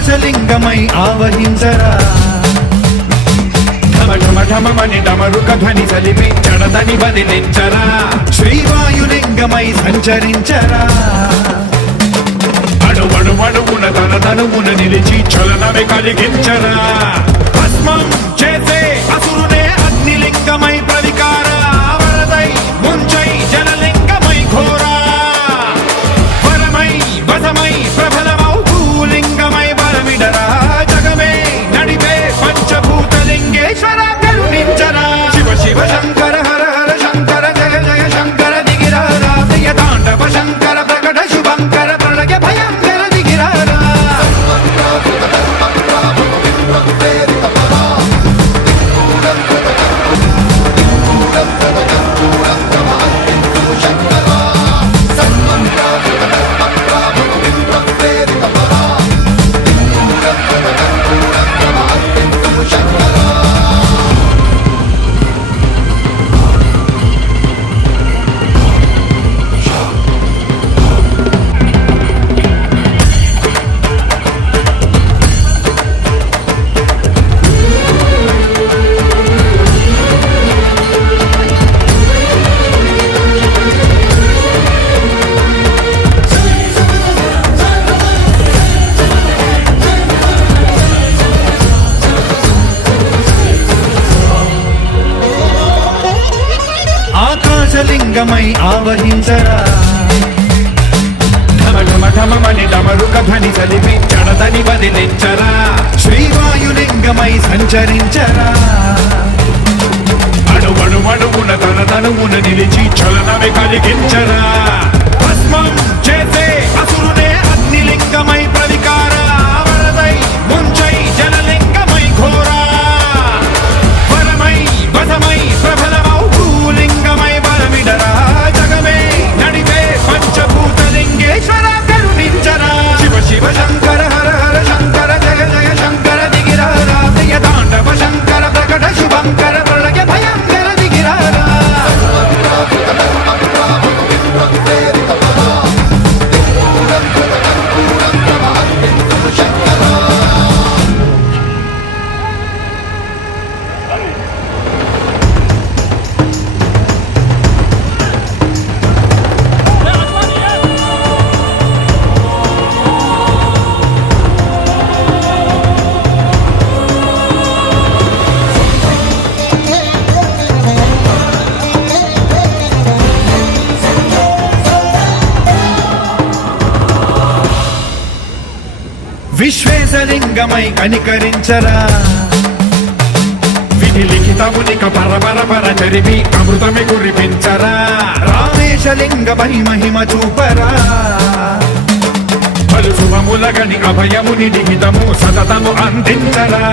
ఆకాశలింగమై ఆవహించరా ఢమఢమఢమని డమరుక ధ్వని సలిపి జడదని బదిలించరా శ్రీవాయులింగమై సంచరించరా అడుగడుగడుగున తన తనుమున నిలిచి చలనమే కలిగించరా భస్మం చేసే అసురునే అగ్నిలింగమై ప్రవికార వరదై ముంచై జలలింగమై ఘోరా వరమై వసమై ప్రబలమౌ భూలింగమై బలమిడరా జగమే నడిపే పంచభూతలింగేశ్వర కరుణించరా శివ శివ శంకర హర హర శంకర జయ జయ శంకర దిగిరారా ప్రియ తాండవ శంకర ప్రకట శుభంకర ప్రళయ భయంకర దిగిరారా ఆకాశలింగమై ఆవహించరా ఢమఢమఢమని డమరుక ధ్వని సలిపి జడదని బదిలించరా శ్రీవాయులింగమై సంచరించరా అడుగడుగడుగున తన తనుమున నిలిచి చలనమే కలిగించరా భస్మం చేసే అసురునే అగ్నిలింగమై ప్రవికార వరదై ముంచై జలలింగమై ఘోరా వరమై వసమై ప్రబలమౌ భూలింగమై బలమిడరా జగమే నడిపే పంచభూతలింగేశ్వర కరుణించరా శివ శివ శంకర హర హర శంకర జయ జయ శంకర దిగిరారా ప్రియ తాండవ శంకర ప్రకట శుభంకర ప్రళయ భయంకర దిగిరారా విశ్వేశలింగమై కనికరించరా విధి లిఖితమునిక పరపర చరిపి అమృతమి కురిపించరా రామేశలింగమై మహిమ చూపరా పలు శుభములగని అభయముని లిఖితము సతతము అందించరా